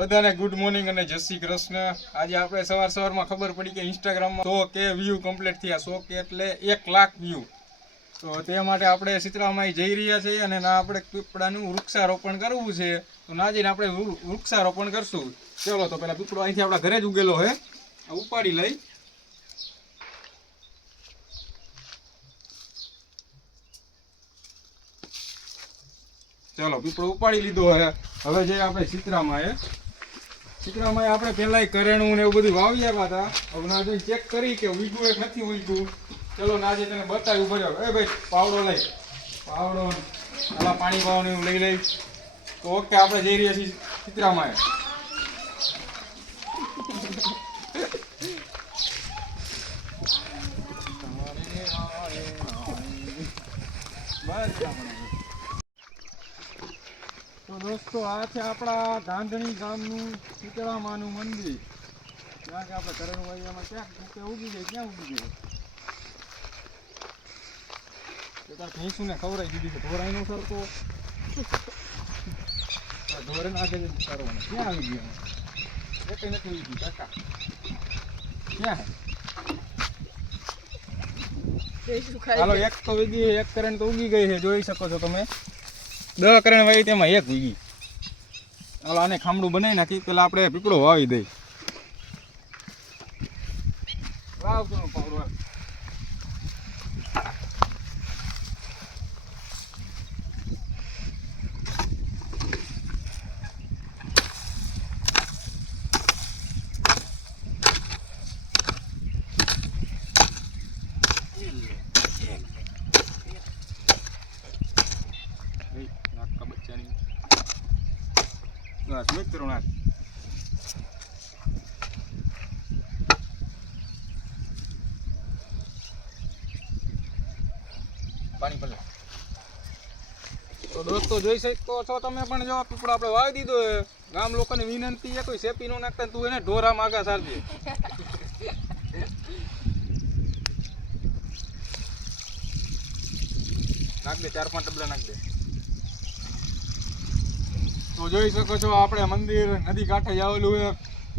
બધાને good morning અને જય શ્રી કૃષ્ણ। આજે આપણે સવારમાં ખબર પડી કે ઇન્સ્ટાગ્રામમાં 100K વ્યૂ કમ્પ્લીટ થયા। 100K એટલે 1 લાખ વ્યૂ। તો તે માટે આપણે શીતળામાં જઈ રહ્યા છીએ અને ના આપણે પીપળાનું વૃક્ષારોપણ કરવું છે। તો ના જઈને આપણે વૃક્ષારોપણ કરશું। ચલો તો પેલા પીપળો અહીંથી આપણા ઘરે જ ઉગેલો છે, ઉપાડી લઈ। ચલો પીપળો ઉપાડી લીધો હે। હવે જે આપણે શીતળામાં આપણે પહેલા કરેણું ને એવું બધું વાવી આવ્યા હતા। હવે ના જોઈ ચેક કરી કે ઉગ્યું એક નથી ઉગ્યું। ચલો નાજે તને બતાવ્યું ભર્યો। એ ભાઈ પાવડો લઈ, પાવડો આલા પાણી પાવાનું એવું લઈ લઈ। તો ઓકે આપણે જઈ રહ્યા છીએ શીતળામાં। તો દોસ્તો આ છે આપણા ગાંધણી ગામનું શીતળામાનું મંદિર। ત્યાં કે આપણે કરેણું વાળીમાં ક્યાં ઉગી જાય, ક્યાં ઉગી જાય? તાર ભેંસુને ખવડાવી દીધી છે, ઢોરાઈ નો સરતો ઢોરે નાખે કરવાનું। ક્યાં આવી ગયું? એક નથી ઉગી કાકા, ક્યાં હે? હાલો એક તો ઉગી, એક કરેણ તો ઉગી ગઈ છે, જોઈ શકો છો તમે। 10 કરેણ વાવી તેમાં એક ઉગી। હાલો આને ખામડું બનાવી નાખી, પેલા આપણે પીપળો વાવી દઈ। વાવ તો પાવડો પાણી પડે। તો દોસ્તો જોઈ શકો છો તમે પણ, જો પીપળો આપણે વાવી દીધો છે। ગામ લોકોને વિનંતી છે, કોઈ શેપી નો નાખતા તું એને ઢોરા માગા સારજે। નાખ દે, 4-5 ડબલા નાખ દે। તો જોઈ શકો છો આપણે મંદિર નદી કાંઠે આવેલું છે,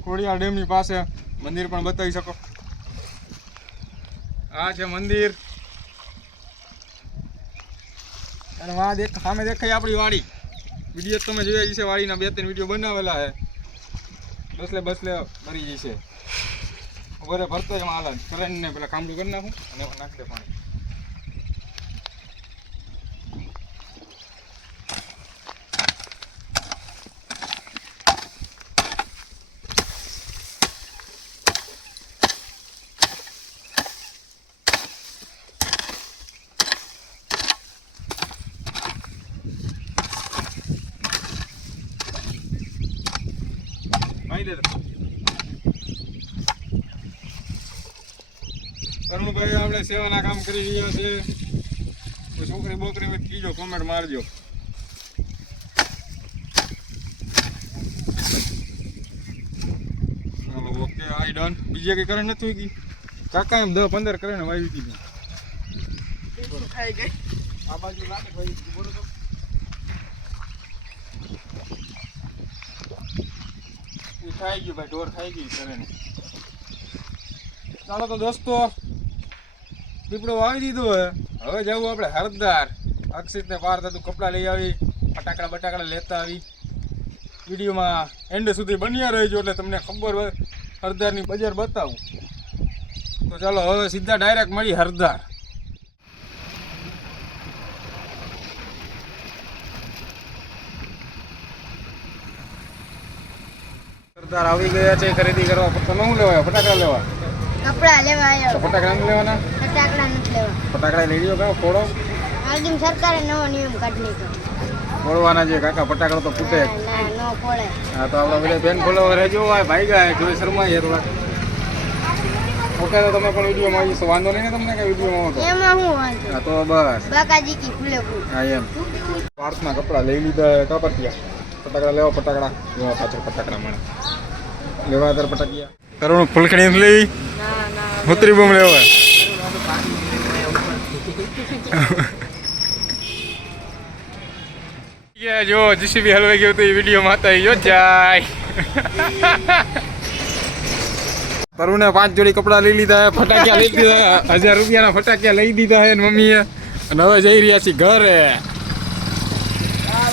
ખોડિયાર ડેમની પાસે। મંદિર પણ બતાવી શકો। આ છે મંદિર અને વાં સામે દેખાય આપણી વાડી। વિડીયો તમે જોયા છે, વાડીના 2-3 વિડીયો બનાવેલા છે। બસલે ભરી જશે, વરે ભરતો એમાં હાલ કરીને પેલા કામડું કરી નાખું અને એમાં નાખ દે પાણી। કરુણભાઈ આપણે સેવાના કામ કરી રહ્યા છે। કોઈ છોકરી બોકરી હોય કીજો, કોમેન્ટ મારજો। ચાલો ઓકે, આઈ ડન। બીજે કઈ કરે નથી ગઈ કાકા, એમ 10-15 કરે ને વાવી દીધી। આ બાજુ લાગે ભાઈ, બરોબર ખાઈ ગયું ભાઈ, ઢોર ખાઈ ગઈ કરે ને। ચાલો તો દોસ્તો પીપળો વાવી દીધો હે। હવે જવું આપણે હરદાર। અક્ષિતને પાર થતું કપડાં લઈ આવી, ફટાકડા લેતા આવી। વિડીયોમાં એન્ડ સુધી બન્યા રહેજો એટલે તમને ખબર હોય હરદારની બજાર બતાવું। તો ચાલો હવે સીધા ડાયરેક્ટ મળી હરદાર। હરદાર આવી ગયા છે ખરીદી કરવા। તમે શું લેવા? ફટાકડા લેવા? કપડા લેવા આવ્યો। ફટાકડા નથી લેવાના? ફટાકડા નથી લેવા। ફટાકડા લઈ લ્યો કાં ફોડો। આલદીમ સરકારે નવો નિયમ કાઢી લીધો, ફોડવાના છે કાકા, ફટાકડો તો ફૂટે। ના નો ફોડે। હા તો આપણે બધા બેન ફોલોવર રહેજો। ભાઈ ગયા જોઈ શરમાઈએ થોડા। ઓકે તો તમે પણ વિડીયોમાં આવીશો, વાંધો નહીં ને તમને? કઈ વિડીયોમાં હતો એમાં હું વાંધો? હા તો બસ બાકાજી કી ફૂલે ફૂલ। હા એમ પાર્થના કપડા લઈ લીધા। કાપટિયા ફટાકડા લેવા, ફટાકડા લેવા, પાછળ ફટાકડા મળે લેવા। તાર ફટાકિયા કરુણ ફૂલખડી લઈ, ના હોતરી બમ લેવા। જો જીસીબી હલવાઈ ગયું તો એ વિડીયોમાં હતા જો જાય તરુણે 5 જોડી કપડાં લઈ લીધા હે, ફટાકિયા લઈ લીધા 1000 રૂપિયાના ફટાકિયા લઈ દીધા હે મમ્મીએ અને હવે જઈ રહ્યા છીએ ઘરે.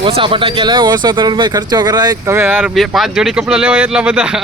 ઓછા ફટાકિયા લાવ્યો, ઓછો તરુણભાઈ ખર્ચો કરાય. તમે યાર 5 જોડી કપડાં લેવાય એટલા બધા